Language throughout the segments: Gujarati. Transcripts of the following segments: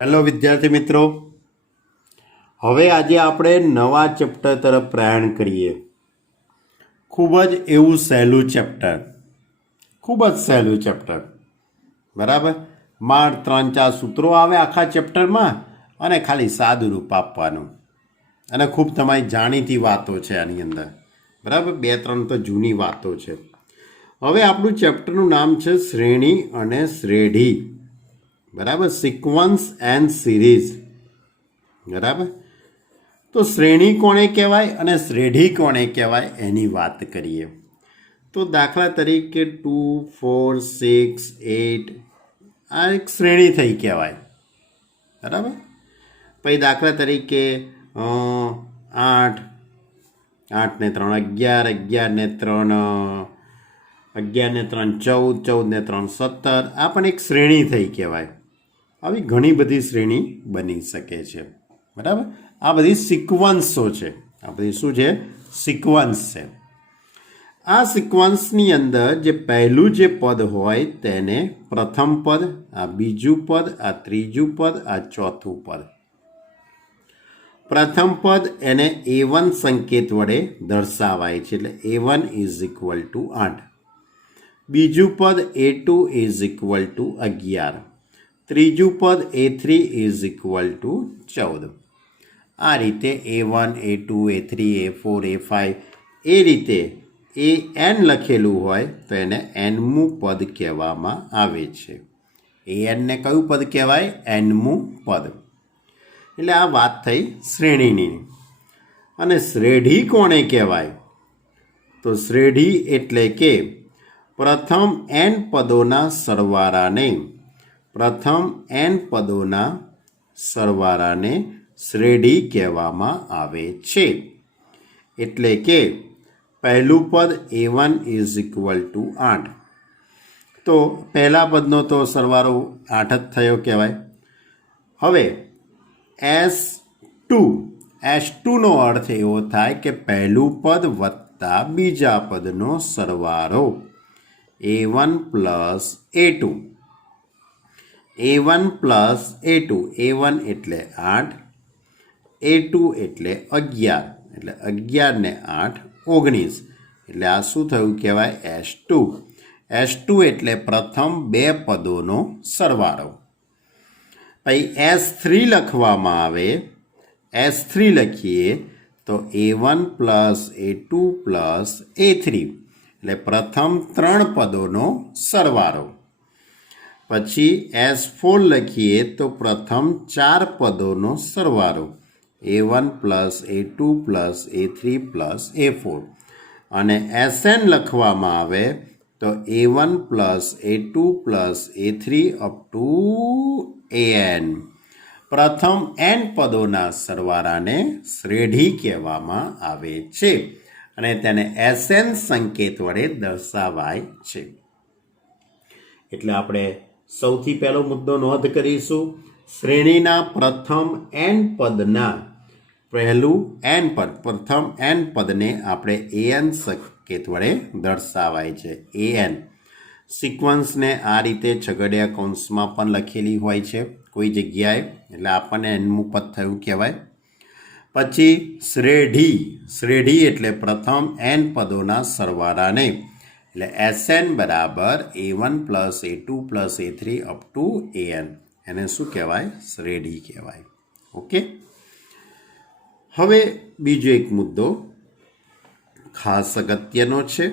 હેલો વિદ્યાર્થી મિત્રો, હવે આજે આપણે નવા ચેપ્ટર તરફ પ્રયાણ કરીએ. ખૂબ જ એવું સહેલું ચેપ્ટર, ખૂબ જ સહેલું ચેપ્ટર, બરાબર. માત્ર 3-4 સૂત્રો આવે આખા ચેપ્ટરમાં અને ખાલી સાદું રૂપ આપવાનું, અને ખૂબ તમારી જાણીતી વાતો છે આની અંદર, બરાબર. 2-3 તો જૂની વાતો છે. હવે આપણું ચેપ્ટરનું નામ છે શ્રેણી અને શ્રેઢી, બરાબર. સિક્વન્સ એન્ડ સિરીઝ, બરાબર. તો શ્રેણી કોને કહેવાય અને શ્રેઢી કોને કહેવાય એની વાત કરીએ. તો દાખલા તરીકે 2, 4, 6, 8 આ એક શ્રેણી થઈ કહેવાય, બરાબર. પછી દાખલા તરીકે 8, 8 ને 3 11, 11 ને 3 11 ને 3 14, 14 ને 3 17 આ પણ એક શ્રેણી થઈ કહેવાય. આવી ઘણી બધી શ્રેણી બની શકે છે, બરાબર. આ બધી સિક્વન્સો છે, આ બધી શું છે? સિક્વન્સ છે. આ સિક્વન્સની અંદર જે પહેલું જે પદ હોય તેને પ્રથમ પદ, આ બીજું પદ, આ ત્રીજું પદ, આ ચોથું પદ. પ્રથમ પદ એને A1 સંકેત વડે દર્શાવાય છે, એટલે A1 = 8. બીજું પદ A2 = 11. ત્રીજું પદ A3 = 14. આ રીતે A1, A2, A3, A4, A5 એ રીતે AN લખેલું હોય તો એને nમું પદ કહેવામાં આવે છે. ANને કયું પદ કહેવાય? nમું પદ. એટલે આ વાત થઈ શ્રેણીની. અને શ્રેઢી કોને કહેવાય? તો શ્રેઢી એટલે કે પ્રથમ n પદોના સરવાળાને શ્રેઢી કહેવામાં આવે છે. એટલે કે પહેલું પદ A1 = 8, તો પહેલા પદનો તો સરવાળો 8 જ થયો કહેવાય. હવે S2નો અર્થ એવો થાય કે પહેલું પદ વત્તા બીજા પદનો સરવાળો, A1 + A2. A1 + A2, A1 એટલે 8, A2 એટલે 11, એટલે 11 ને 8 19, એટલે આ શું થયું કહેવાય? S2. S2 એટલે પ્રથમ બે પદોનો સરવાળો. પછી S3 લખવામાં આવે, S3 લખીએ તો A1 + A2 + A3, એટલે પ્રથમ 3 પદોનો સરવાળો. પછી S4 લખીએ તો પ્રથમ 4 પદોનો સરવાળો, A1 + A2 + A3 + A4. અને Sn લખવામાં આવે તો A1 + A2 + A3 up to AN. પ્રથમ n પદોના સરવાળાને શ્રેઢી કહેવામાં આવે છે અને તેને Sn સંકેત વડે દર્શાવાય છે. એટલે આપણે સૌથી પહેલો મુદ્દો નોંધ કરીશું. શ્રેણીના પ્રથમ n પદના પ્રથમ n પદને આપણે AN સંકેત વડે દર્શાવાય છે. AN સિક્વન્સને આ રીતે છગડિયા કૌંસમાં પણ લખેલી હોય છે કોઈ જગ્યાએ, એટલે આપણને nમું પદ થયું કહેવાય. પછી શ્રેઢી એટલે પ્રથમ n પદોના સરવાળાને, એટલે Sn બરાબર A1 + A2 + A3 up to AN, એને શું કહેવાય? શ્રેઢી કહેવાય. ઓકે. હવે બીજો એક મુદ્દો ખાસ અગત્યનો છે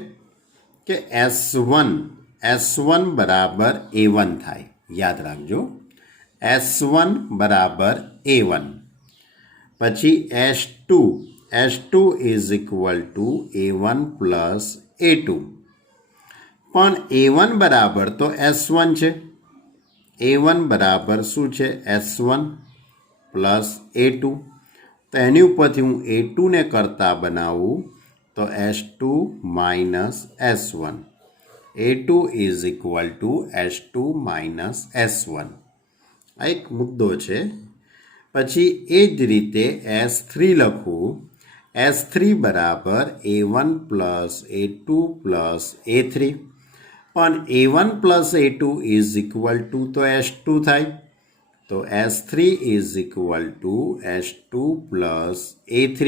કે S1 બરાબર A1 થાય. યાદ રાખજો, S1 બરાબર A1. પછી S2 = A1 + A2. પણ A1 બરાબર તો S1 છે. A1 બરાબર શું છે? S1 + A2. તો એની ઉપરથી હું A2ને કરતા બનાવું તો S2 - S1. A2 = S2 - S1. આ એક મુદ્દો છે. પછી એ જ રીતે S3 લખું, S3 બરાબર A1 + A2 + A3. પણ A1 + A2 = તો S2 થાય. તો S3 is equal two S2 plus A3.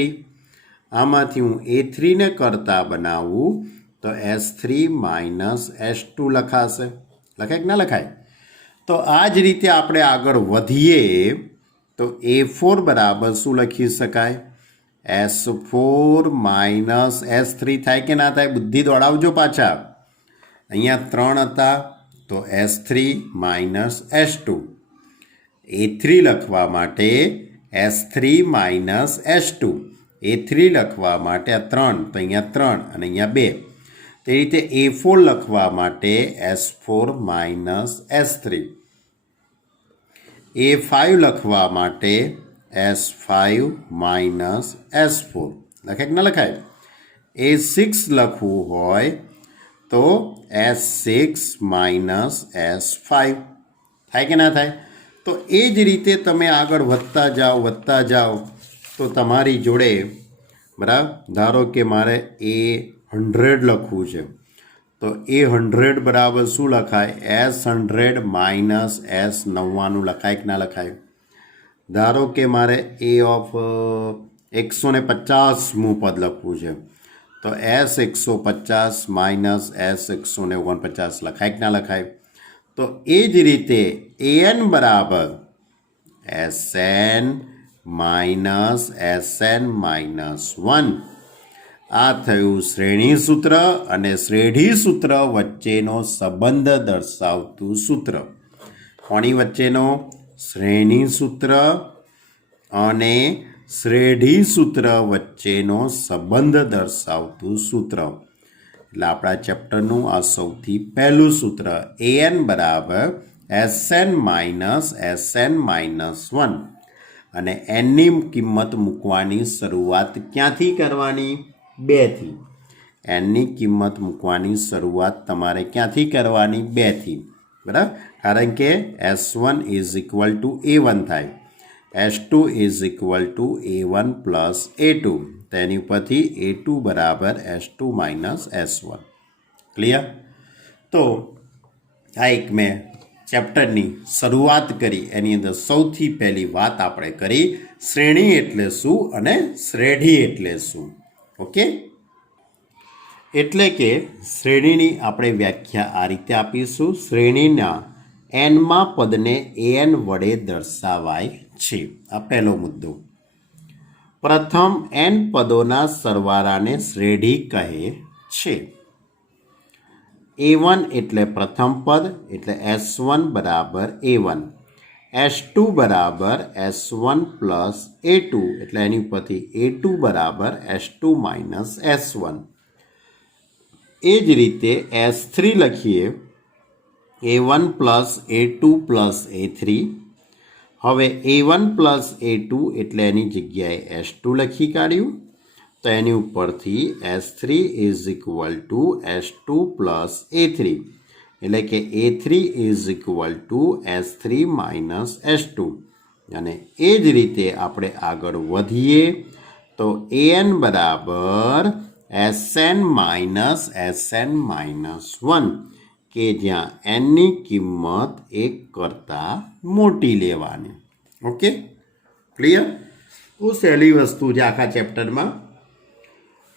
આમાંથી હું A3ને કરતા બનાવું તો S3 માઇનસ S2 લખાશે. લખાય કે ના લખાય? તો આ જ રીતે આપણે આગળ વધીએ તો A4 બરાબર શું લખી શકાય? S4 માઇનસ S3 થાય કે ના થાય? બુદ્ધિ દોડાવજો પાછા. અહીંયા 3 હતા તો S3 માઇનસ S2. A3 લખવા માટે S3 માઇનસ S2. A3 લખવા માટે આ 3 તો અહીંયા 3 અને અહીંયા 2. તે રીતે A4 લખવા માટે S4 માઇનસ S3. A5 લખવા માટે S5 માઇનસ S4. લખાય કે ના લખાય? A6 લખવું હોય તો S6 માઇનસ S5. થાય કે ના થાય? તો એ જ રીતે તમે આગળ વધતા જાઓ તો તમારી જોડે બરાબર, ધારો કે મારે A100 લખવું છે તો A100 બરાબર શું લખાય? S100 માઇનસ S99 લખાય કે ના લખાય? ધારો કે મારે A ઓફ 150મું પદ લખવું છે તો S150 માઇનસ S149 લખાય કે ના લખાય? તો એ જ રીતે AN બરાબર SN માઇનસ SN માઇનસ 1. આ થયું શ્રેણી સૂત્ર અને શ્રેઢી સૂત્ર વચ્ચેનો સંબંધ દર્શાવતું સૂત્ર. કોની વચ્ચેનો? શ્રેણી સૂત્ર અને શ્રેઢી સૂત્ર વચ્ચેનો સંબંધ દર્શાવતું સૂત્ર. એટલે આપણા ચેપ્ટરનું આ સૌથી પહેલું સૂત્ર. AN બરાબર SN માઇનસ SN માઇનસ 1. અને એનની કિંમત મૂકવાની શરૂઆત ક્યાંથી કરવાની? 2થી. એનની કિંમત મૂકવાની શરૂઆત તમારે ક્યાંથી કરવાની? 2થી. બરાબર, કારણ કે S1 is equal to A1 થાય, S2 is equal to A1 plus A2. તેની ઉપરથી A2 બરાબર S2 માઇનસ S1. ક્લિયર? તો આ એક મેં ચેપ્ટરની શરૂઆત કરી, એની અંદર સૌથી પહેલી વાત આપણે કરી શ્રેણી એટલે શું અને શ્રેઢી એટલે શું. ઓકે, એટલે કે શ્રેણીની આપણે વ્યાખ્યા આ રીતે આપીશું. શ્રેણીના એનમાં પદને AN વડે દર્શાવાય છે. આ પહેલો મુદ્દો. પ્રથમ N પદોના સરવાળાને શ્રેઢી કહે છે. A1 એટલે પ્રથમ પદ એટલે S1 બરાબર A1. S2 બરાબર S1 પ્લસ A2 એટલે એની ઉપરથી A2 બરાબર S2 માઇનસ S1. એ જ રીતે S3 લખીએ A1 plus A2 plus A3. હવે A1 પ્લસ A2 એટલે એની જગ્યાએ S2 લખી કાઢ્યું તો એની ઉપરથી S3 is equal two S2 plus A3 એટલે કે A3 is equal two S3 minus S2. અને એ જ રીતે આપણે આગળ વધીએ તો AN બરાબર SN માઇનસ SN માઇનસ 1 કે જ્યાં એનની કિંમત 1 કરતાં મોટી લેવાની. Okay, clear? બહુ સહેલી વસ્તુ છે આખા ચેપ્ટરમાં.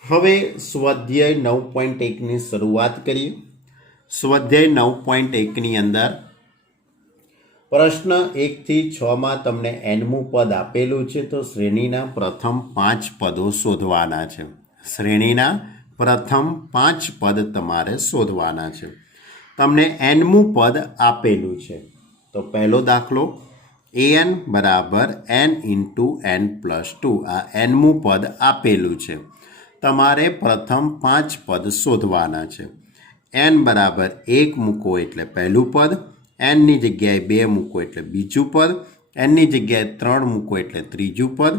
હવે સ્વાધ્યાય 9.1ની શરૂઆત કરીએ. સ્વાધ્યાય 9.1ની અંદર પ્રશ્ન 1થી 6માં તમને એનમું પદ આપેલું છે તો શ્રેણીના પ્રથમ 5 પદો શોધવાના છે. શ્રેણીના પ્રથમ 5 પદ તમારે શોધવાના છે. તમને એનમું પદ આપેલું છે તો પહેલો દાખલો AN બરાબર N ઇન્ટુ N પ્લસ 2. આ એનમું પદ આપેલું છે. તમારે પ્રથમ 5 પદ શોધવાના છે. N બરાબર 1 મૂકો એટલે પહેલું પદ, Nની જગ્યાએ 2 મૂકો એટલે બીજું પદ, Nની જગ્યાએ 3 મૂકો એટલે ત્રીજું પદ,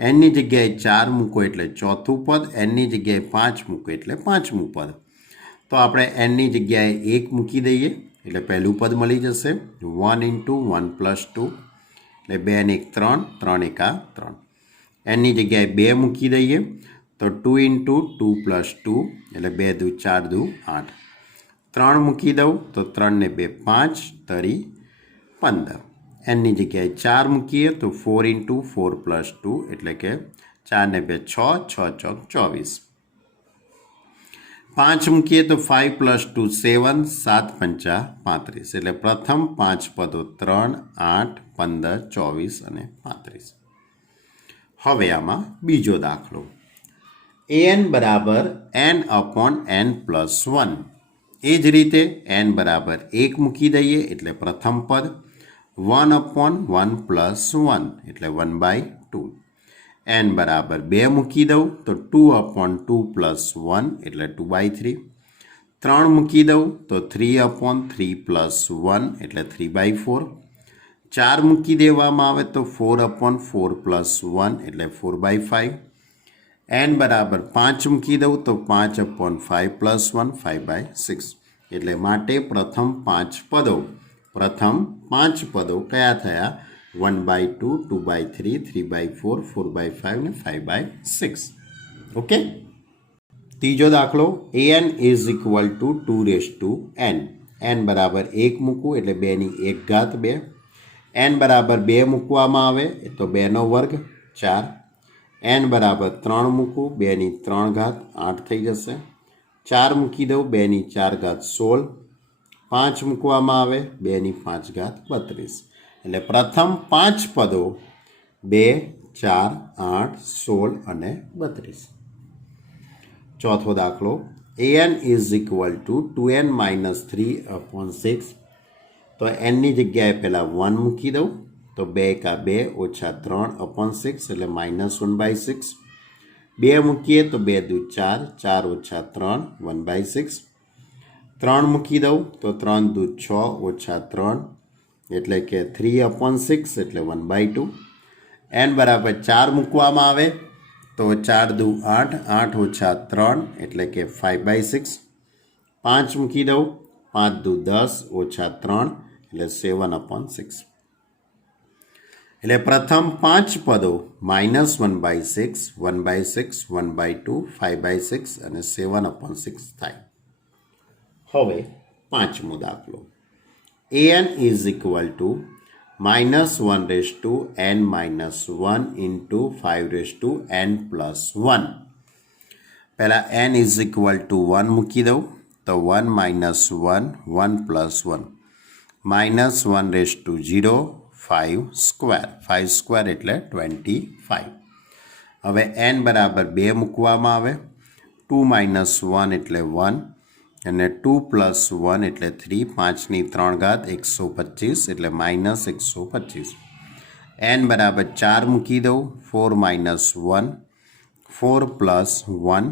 Nની જગ્યાએ 4 મૂકો એટલે ચોથું પદ, Nની જગ્યાએ 5 મૂકો એટલે પાંચમું પદ. તો આપણે Nની જગ્યાએ 1 મૂકી દઈએ એટલે પહેલું પદ મળી જશે. 1 ઇન્ટુ 1 પ્લસ 2 એટલે 2 ને 1 3, 3 1 3. Nની જગ્યાએ 2 મૂકી દઈએ તો 2 ઇન્ટુ 2 પ્લસ 2 એટલે 2 દુ 4 દુ 8. 3 મૂકી દઉં તો 3 ને 2 5 તરી 15. એનની જગ્યાએ 4 મૂકીએ તો 4 × 4 + 2 એટલે કે 4 ને 2 6, 6 ચોક 24. 5 મૂકીએ તો 5 + 2 7, 7 પંચા 35. એટલે પ્રથમ 5 પદો 3, 8, 15, 24 અને 35. હવે આમાં બીજો દાખલો. an બરાબર n/n+1. એ જ રીતે n બરાબર 1 મૂકી દઈએ એટલે પ્રથમ પદ 1/1+1 એટલે 1/2. n બરાબર 2 મૂકી દઉં તો 2/2+1 એટલે 2/3. 3 મૂકી દઉં તો 3/3+1 એટલે 3/4. 4 મૂકી દેવામાં આવે તો 4/4+1 એટલે 4/5. n બરાબર 5 મૂકી દઉં તો 5/5+1 5/6. એટલે માટે પ્રથમ 5 પદો કયા થયા? 1/2, 2/3, 3/4, 4/5 ને 5/6. ઓકે. ત્રીજો દાખલો. an = 2n. n બરાબર 1 મૂકવું એટલે 2 ની 1 ઘાત 2. n બરાબર 2 મૂકવામાં આવે તો 2 નો વર્ગ 4. n બરાબર 3 મૂકવું 2 ની 3 ઘાત 8 થઈ જશે. 4 મૂકી દઉં 2 ની 4 ઘાત 16. 5 મૂકવામાં આવે 2 ની 5 ઘાત 32. એટલે પ્રથમ 5 પદો 2, 4, 8, 16 અને 32. ચોથો દાખલો. an = 2n - 3/6. તો nની જગ્યાએ પહેલાં 1 મૂકી દઉં તો 2 × 2 - 3/6 એટલે -1/6. 2 મૂકીએ તો 2 × 2 = 4, 4 - 3 1/6. 3 મૂકી દઉં તો 3 × 2 = 6 - 3 એટલે કે 3/6 એટલે 1/2. n બરાબર 4 મૂકવામાં આવે તો 4 × 2 = 8, 8 - 3 એટલે કે 5/6. 5 મૂકી દઉં 5 × 2 = 10 - 3 એટલે 7/6. એટલે પ્રથમ 5 પદો -1/6, 1/6, 1/2, 5/6 અને 7/6 થાય. હવે પાંચમો દાખલો. an = -1n - 1 × 5n+1. પહેલાં n = 1 મૂકી દઉં તો 1 - 1 1 + 1 -1/0 5² 5² એટલે 25. હવે n બરાબર 2 મૂકવામાં આવે 2 - 1 એટલે 1 અને 2 + 1 એટલે 3. 5 ની 3 ઘાત 125 એટલે -125. n બરાબર 4 મૂકી દઉં 4 - 1 4 + 1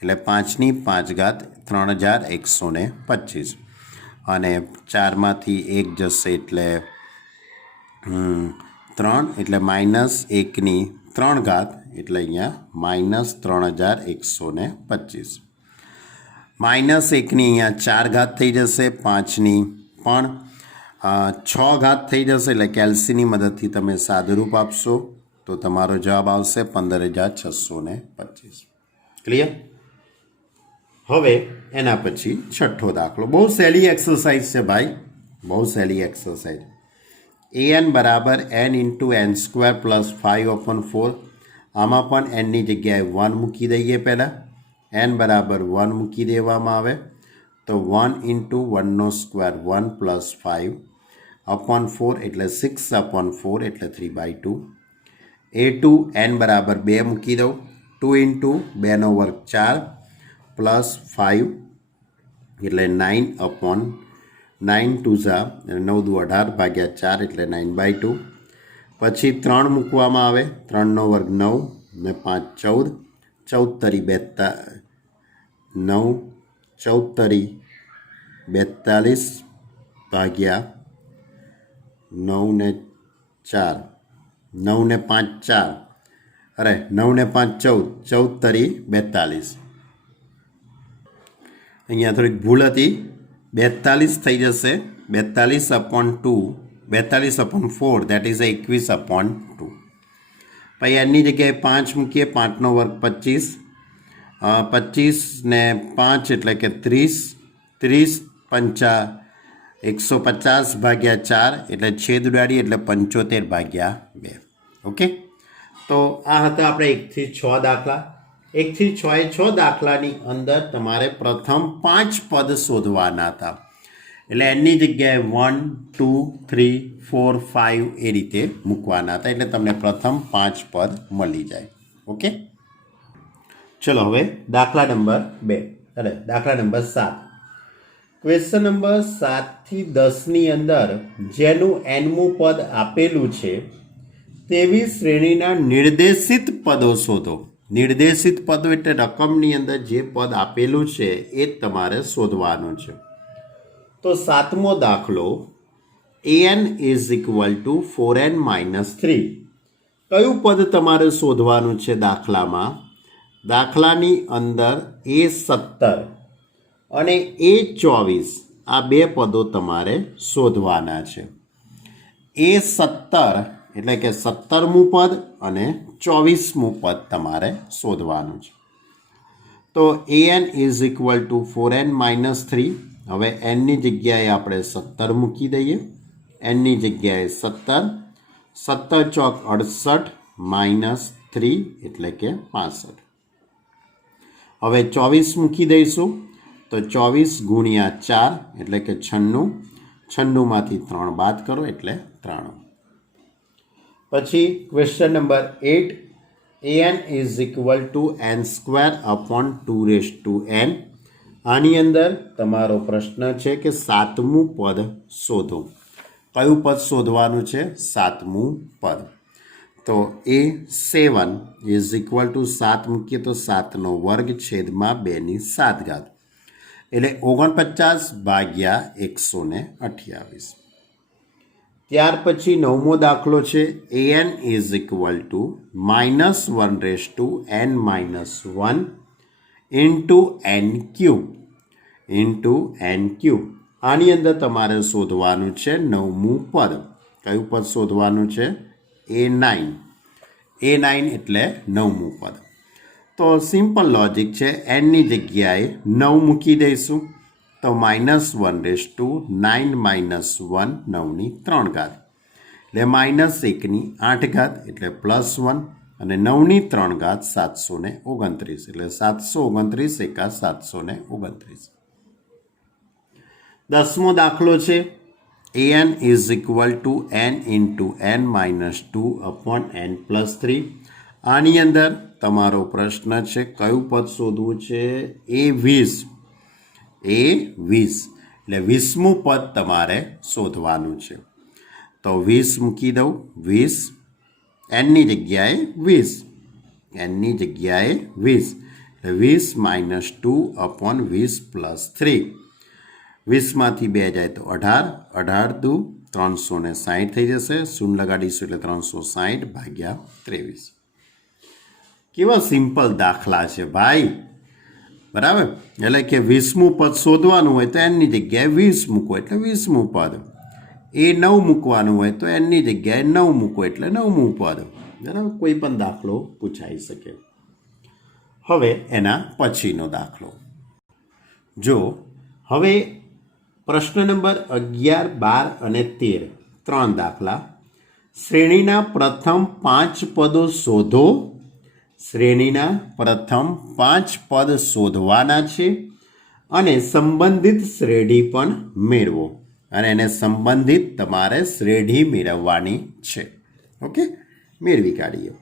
એટલે 5 ની 5 ઘાત 3125 અને 4માંથી 1 જશે એટલે 3 એટલે -1 ની 3 ઘાત એટલે અહીંયા -3125. -1 ની અહીંયા 4 ઘાત થઈ જશે. 5ની પણ 6 ઘાત થઈ જશે. એટલે કેલ્સીની મદદથી તમે સાદુરૂપ આપશો તો તમારો જવાબ આવશે 15625. ક્લિયર? હવે એના પછી છઠ્ઠો દાખલો. બહુ સહેલી એક્સરસાઇઝ છે ભાઈ, બહુ સહેલી એક્સરસાઇઝ. an બરાબર n × n² + 5/4. આમાં પણ nની જગ્યાએ 1 મૂકી દઈએ. પહેલાં n બરાબર 1 મૂકી દેવામાં આવે તો 1 × 1² 1 + 5/4 એટલે 6/4 એટલે 3/2. a2 n બરાબર 2 મૂકી દઉં 2 × 2 નો વર્ગ 4 + 5 એટલે 9/9 2 9 × 2 = 18/4 એટલે 9/2. પછી 3 મૂકવામાં આવે 3 નો વર્ગ 9 ને 5 14 14 × 9 14 × 42 ભાગ્યા 9 ને 4 9 ને 5 4 અરે 9 ને 5 14 14 × 42. અહીંયા થોડીક ભૂલ હતી, 42 થઈ જશે. 42/2 42/4 દેટ ઇઝ 21/2. પછી એની જગ્યાએ 5 મૂકીએ 5 નો વર્ગ 25 25 ને 5 એટલે કે 30 30 × 5 150 ભાગ્યા 4 એટલે છેદ ઉડાડીએ એટલે 75 ભાગ્યા 2. ઓકે, તો આ હતા આપણે 1 થી 6 દાખલા. 1 થી 6 એ 6 દાખલાની અંદર તમારે પ્રથમ 5 પદ શોધવાના હતા. એટલે એની જગ્યાએ 1 2 3 4 5 એ રીતે મૂકવાના હતા. એટલે તમને પ્રથમ 5 પદ મળી જાય. ઓકે, ચલો હવે દાખલા નંબર 2 અરે દાખલા નંબર 7. ક્વેશ્ચન નંબર 7 થી 10ની અંદર જેનું nમું પદ આપેલું છે તેવી શ્રેણીના નિર્દેશિત પદો શોધો. નિર્દેશિત પદો એટલે રકમની અંદર જે પદ આપેલું છે એ તમારે શોધવાનું છે. તો 7મો દાખલો an = 4n - 3. કયું પદ તમારે શોધવાનું છે દાખલામાં? દાખલાની અંદર A17 અને A24 આ બે પદો તમારે શોધવાના છે. A17 એટલે કે 17મું પદ અને 24મું પદ તમારે શોધવાનું છે. તો an = 4n - 3. હવે nની જગ્યાએ આપણે 17 મૂકી દઈએ. nની જગ્યાએ 17, 17 ચોક 68 - 3 એટલે કે 65. હવે 24 મૂકી દઈશું. તો 24 ગુણ્યા 4 એટલે કે 96. 96માંથી 3 બાદ કરો એટલે 93. પછી ક્વેશ્ચન નંબર 8. an = n²/2n. આની અંદર તમારો પ્રશ્ન છે કે 7મું પદ શોધો. કયું પદ શોધવાનું છે? 7મું પદ. તો A7 = 7 મૂકીએ તો 7નો વર્ગ છેદમાં 2/7 એટલે 49 ભાગ્યા 128. ત્યાર પછી 9મો દાખલો છે. an = -1n - 1 n³ આની અંદર તમારે શોધવાનું છે 9મું પદ. કયું પદ શોધવાનું છે? A9. A9 એટલે 9મું પદ. તો સિમ્પલ લોજિક છે. nની જગ્યાએ 9 મૂકી દઈશું. તો -1 9 - 1 9ની 3 ઘાત એટલે -1/8 એટલે +1 અને 9ની 3 ઘાત 729 એટલે 729 × 729. 10મો દાખલો છે. an = n × n - 2/n+3. આની અંદર તમારો પ્રશ્ન છે કયું પદ શોધવું છે? A20. એટલે 20મું પદ તમારે શોધવાનું છે. તો 20 મૂકી દઉં. 20 nની જગ્યાએ 20. nની જગ્યાએ 20 એટલે 20 - 2/20+3. 20માંથી 2 જાય તો 18. 18 દુ 360 થઈ જશે. શૂન્ય લગાડીશું એટલે 360 ભાગ્યા 23. કેવા સિમ્પલ દાખલા છે ભાઈ, બરાબર. એટલે કે 20મું પદ શોધવાનું હોય તો એની જગ્યાએ 20 મૂકો એટલે 20મું પદ. A9 મૂકવાનું હોય તો એની જગ્યાએ 9 મૂકો એટલે 9મું પદ. બરાબર, કોઈ પણ દાખલો પૂછાઈ શકે. હવે એના પછીનો દાખલો જો. હવે પ્રશ્ન નંબર 11, 12 અને 13 3 દાખલા. શ્રેણીના પ્રથમ 5 પદો શોધો. શ્રેણીના પ્રથમ 5 પદ શોધવાના છે અને સંબંધિત શ્રેણી પણ મેળવો. અને એને સંબંધિત તમારે શ્રેણી મેળવવાની છે. ઓકે, મેળવી કાઢીએ.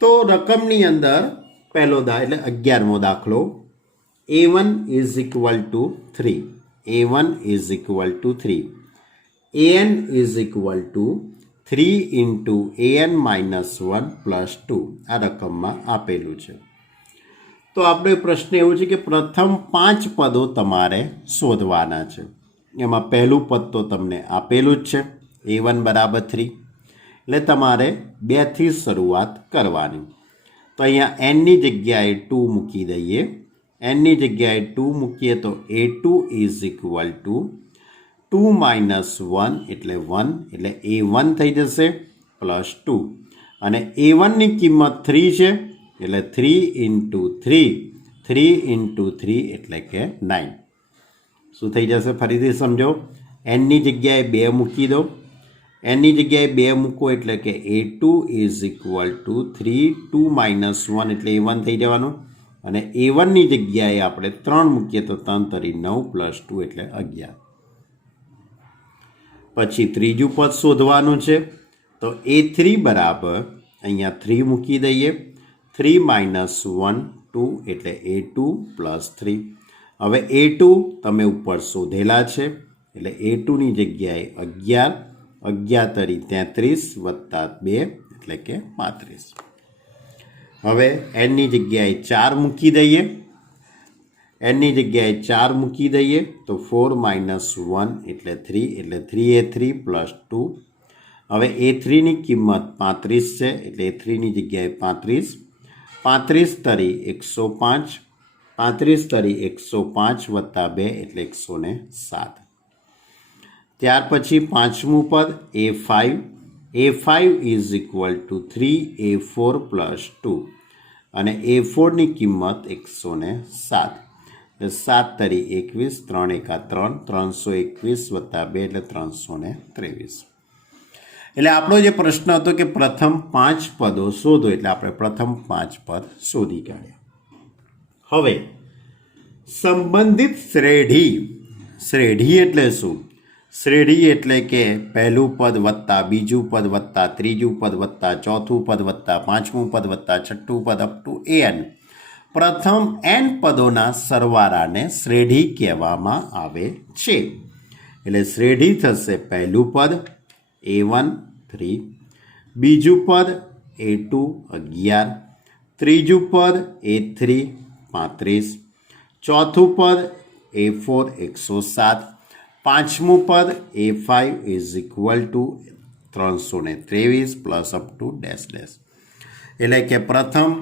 તો રકમની અંદર પહેલો એટલે 11મો દાખલો. A1 = 3. A1 = 3. an = 3 × an - 1 + 2 આ રકમમાં આપેલું છે. તો આપણો પ્રશ્ન એવું છે કે પ્રથમ 5 પદો તમારે શોધવાના છે. એમાં પહેલું પદ તો તમને આપેલું જ છે. A1 = 3 એટલે તમારે 2થી શરૂઆત કરવાની. તો અહીંયા nની જગ્યાએ 2 મૂકી દઈએ. nની જગ્યાએ 2 મૂકીએ તો A2 = 2 - 1 એટલે 1 એટલે A1 થઈ જશે +2. અને A1ની કિંમત 3 છે એટલે 3 × 3 3 × 3 એટલે કે 9. શું થઈ જશે? ફરીથી સમજો. એનની જગ્યાએ 2 મૂકી દો. એનની જગ્યાએ 2 મૂકો એટલે કે A2 is equal two 3 2 minus 1 એટલે A1 થઈ જવાનું. અને A1ની જગ્યાએ આપણે 3 મૂકીએ તો 3 તરી 9 પ્લસ 2 એટલે 11. પછી ત્રીજું પદ શોધવાનું છે તો A3 બરાબર અહીંયા 3 મૂકી દઈએ. 3 માઇનસ 1 2 એટલે A2 પ્લસ 3. હવે A2 તમે ઉપર શોધેલા છે એટલે A2ની જગ્યાએ 11 11 તરી 33 વત્તા 2 એટલે કે 35. હવે એનની જગ્યાએ 4 મૂકી દઈએ. એનની જગ્યાએ 4 મૂકી દઈએ તો 4 માઇનસ 1 એટલે 3 એટલે 3A3 પ્લસ 2. હવે A3ની કિંમત 35 છે એટલે A3ની જગ્યાએ 35. 35 તરી 105 35 તરી 105 વત્તા 2 એટલે 107. ત્યાર પછી પાંચમું પદ A5. A5 is equal two 3A4 plus 2 અને A4ની કિંમત 107. 7 તરી 21 3 એકા 3 321 વત્તા 2 એટલે 323. એટલે આપણો જે પ્રશ્ન હતો કે પ્રથમ 5 પદો શોધો એટલે આપણે પ્રથમ 5 પદ શોધી કાઢ્યા. હવે સંબંધિત શ્રેઢી. શ્રેઢી એટલે શું? શ્રેઢી એટલે કે પહેલું પદ વત્તા બીજું પદ વત્તા ત્રીજું પદ વત્તા ચોથું પદ વત્તા પાંચમું પદ વત્તા છઠ્ઠું પદ અપ ટુ n. પ્રથમ n પદોના સરવાળાને શ્રેઢી કહેવામાં આવે છે. એટલે શ્રેઢી થશે પહેલું પદ A1 3, બીજું પદ A2 11, ત્રીજું પદ A3 35, ચોથું પદ A4 107, પાંચમું પદ A5 is equal two 323 plus up to dash dash. એટલે કે પ્રથમ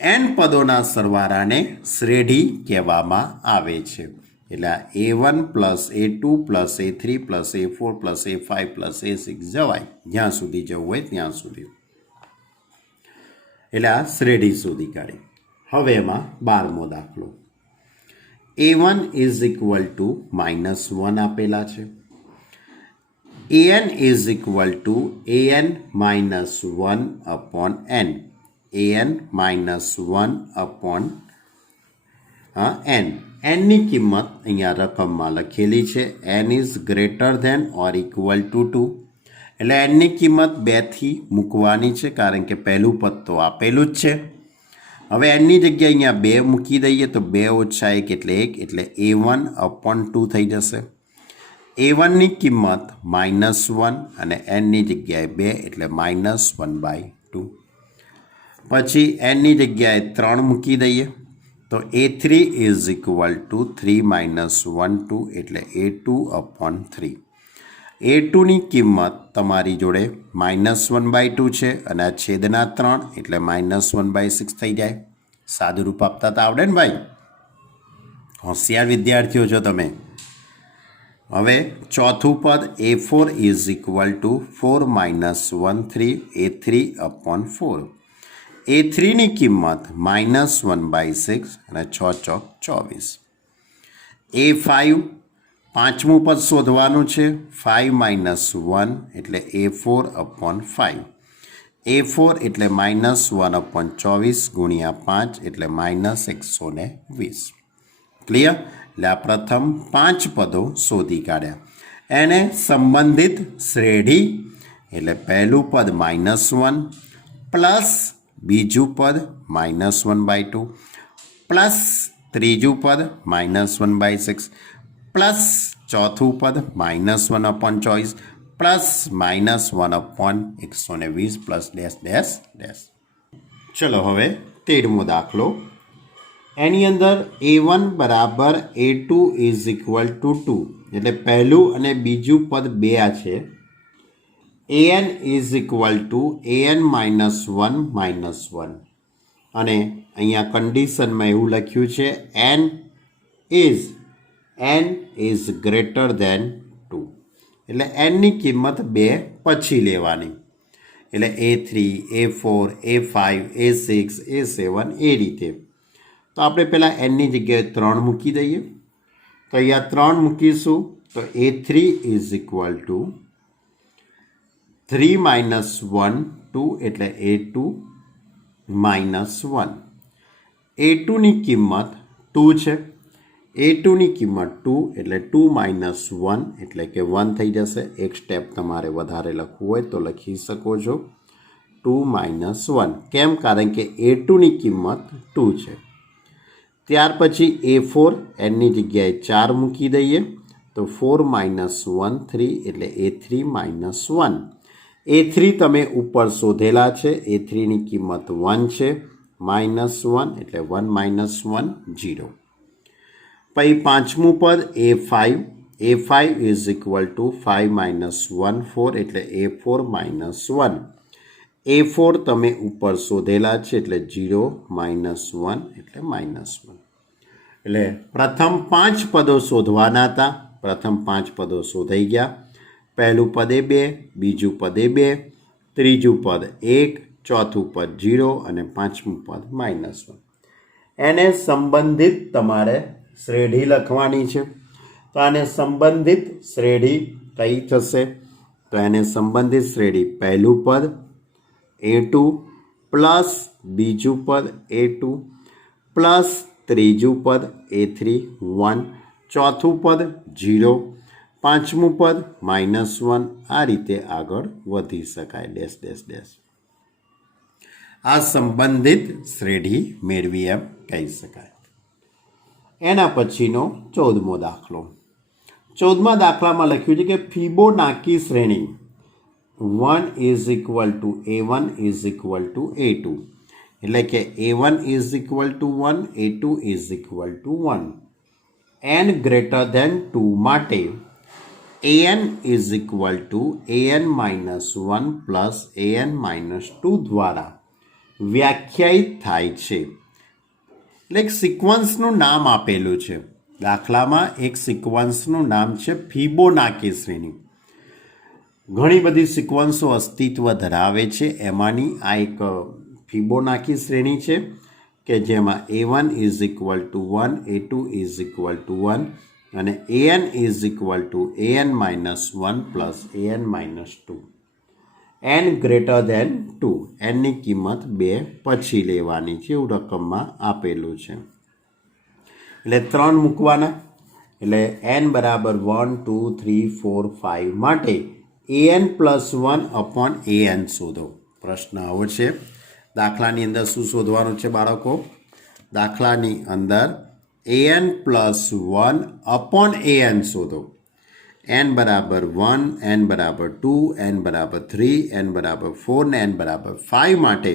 n પદોના સરવાળાને શ્રેઢી કહેવામાં આવે છે. એટલે A1 plus A2 plus A3 plus A4 plus A5 plus A6 જવાય જ્યાં સુધી જવું હોય ત્યાં સુધી. એટલે આ શ્રેઢી શોધી કાઢી. હવે એમાં 12મો દાખલો. A1 ઇઝ ઇક્વલ ટુ -1 આપેલા છે. An is equal to An minus 1 upon n. An minus 1 upon n. nની કિંમત અહીંયા રકમમાં લખેલી છે. n is greater than or equal to 2. એટલે nની કિંમત 2થી મૂકવાની છે કારણ કે પહેલું પદ તો આપેલું જ છે. હવે nની જગ્યાએ અહીંયા 2 મૂકી દઈએ તો 2 ઓછા 1 એટલે 1 એટલે A1 અપોન 2 થઈ જશે. A1ની કિંમત -1 અને nની જગ્યાએ 2 એટલે -1/2. પછી nની જગ્યાએ 3 મૂકી દઈએ તો A3 is equal two 3 minus 1 2 એટલે A2 અપોન 3. A2ની કિંમત તમારી જોડે -1/2 છે અને આ છેદના 3 એટલે -1/6 થઈ જાય. સાદું રૂપ આપતા તો આવડે ને ભાઈ? હોશિયાર વિદ્યાર્થીઓ છો તમે. હવે ચોથું પદ A4 is equal two 4 minus 1 3 A3 upon 4. A3ની કિંમત -1/6 અને 6 ચોક 24. A5 પાંચમું પદ શોધવાનું છે. 5 માઇનસ 1 એટલે A4 અપોન 5. A4 એટલે -1 અપોન 24 ગુણ્યા 5 એટલે -120. ક્લિયર? એટલે આ પ્રથમ 5 પદો શોધી કાઢ્યા. એને સંબંધિત શ્રેઢી એટલે પહેલું પદ -1 પ્લસ બીજું પદ -1/2 પ્લસ ત્રીજું પદ -1/6 પ્લસ ચોથું પદ -1 upon 24 plus -1 upon 120 plus dash dash dash. ચલો હવે 13મો દાખલો. એની અંદર A1 બરાબર A2 ઇઝ ઇક્વલ ટુ 2 એટલે પહેલું અને બીજું પદ 2 છે. An is equal to An minus 1 minus 1 અને અહીંયા કન્ડિશનમાં એવું લખ્યું છે n ઇઝ ગ્રેટર ધેન 2 એટલે nની કિંમત 2 પછી લેવાની. એટલે A3 A4 A5 A6 A7 એ રીતે. તો આપણે પહેલાં nની જગ્યાએ 3 મૂકી દઈએ તો અહીંયા 3 મૂકીશું તો A3 is equal two 3 minus 1 2 એટલે A2 માઇનસ 1. A2ની કિંમત 2 છે. A2ની કિંમત 2 એટલે 2 માઇનસ 1 એટલે કે 1 થઈ જશે. એક સ્ટેપ તમારે વધારે લખવું હોય તો લખી શકો છો 2 માઇનસ 1. કેમ? કારણ કે A2ની કિંમત 2 છે. ત્યાર પછી A4 એની જગ્યાએ 4 મૂકી દઈએ તો 4 માઇનસ 1 3 એટલે A3 માઇનસ 1. A3 તમે ઉપર શોધેલા છે. A3ની કિંમત 1 છે. માઇનસ 1 એટલે 1 માઇનસ 1 0. પછી પાંચમું પદ A5. A5 is equal two 5 minus 1 4 એટલે A4 માઇનસ 1. A4 તમે ઉપર શોધેલા છે એટલે 0 માઇનસ 1 એટલે માઇનસ 1. એટલે પ્રથમ 5 પદો શોધવાના હતા. પ્રથમ 5 પદો શોધાઈ ગયા. પહેલું પદ એ 2, બીજું પદ એ 2, ત્રીજું પદ 1, ચોથું પદ 0 અને પાંચમું પદ માઇનસ 1. એને સંબંધિત તમારે શ્રેઢી લખવાની છે. તો આને સંબંધિત શ્રેઢી કઈ થશે? તો એને સંબંધિત શ્રેઢી પહેલું પદ A2 પ્લસ બીજું પદ A2 પ્લસ ત્રીજું પદ A3 1, ચોથું પદ 0, પાંચમું પદ માઇનસ 1. આ રીતે આગળ વધી શકાય. Dash dash dash. આ સંબંધિત શ્રેઢી મેળવી એમ કહી શકાય. એના પછીનો 14મો દાખલો. 14મા દાખલામાં લખ્યું છે કે ફિબોનાકી શ્રેણી 1 is equal to A1 is equal to A2 એટલે કે A1 is equal to 1 A2 is equal to 1 n greater than 2 માટે an is equal to an minus 1 plus an minus 2 દ્વારા વ્યાખ્યાયિત થાય છે. એટલે એક સિક્વન્સનું નામ આપેલું છે. દાખલામાં એક સિક્વન્સનું નામ છે ફિબોનાકી શ્રેણી. ઘણી બધી સિક્વન્સો અસ્તિત્વ ધરાવે છે. એમાંની આ એક ફિબોનાકી શ્રેણી છે કે જેમાં A1 is equal to 1 A2 is equal to 1 અને an is equal to an minus 1 plus an minus 2. n greater than 2. nની કિંમત 2 પછી લેવાની છે એવું રકમમાં આપેલું છે. એટલે 3 મૂકવાના. એટલે n બરાબર 1 2 3 4 5 માટે an પ્લસ 1 અપોન an શોધો. પ્રશ્ન આવો છે. દાખલાની અંદર શું શોધવાનું છે બાળકો? દાખલાની અંદર an પ્લસ 1 અપોન an શોધો. n બરાબર 1, n બરાબર 2, n બરાબર 3, n બરાબર 4 ને n બરાબર 5 માટે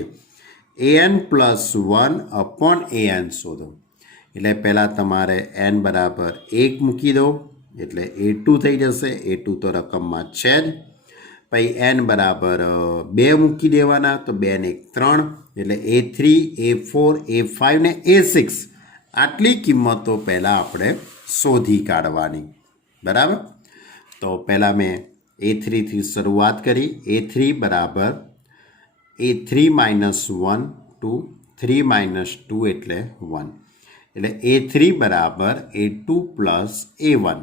an પ્લસ 1 અપોન an શોધો. એટલે પહેલાં તમારે n બરાબર 1 મૂકી દો એટલે A2 થઈ જશે. A2 તો રકમમાં છે જ. પછી n બરાબર 2 મૂકી દેવાના તો 2 ને 1 3 એટલે A3 A4 A5 ને A6 આટલી કિંમતો પહેલાં આપણે શોધી કાઢવાની. બરાબર? તો પહેલાં મેં A3થી શરૂઆત કરી. A3 બરાબર A3 માઇનસ 1 2 3 માઇનસ 2 એટલે 1 એટલે A3 બરાબર A2 પ્લસ A1.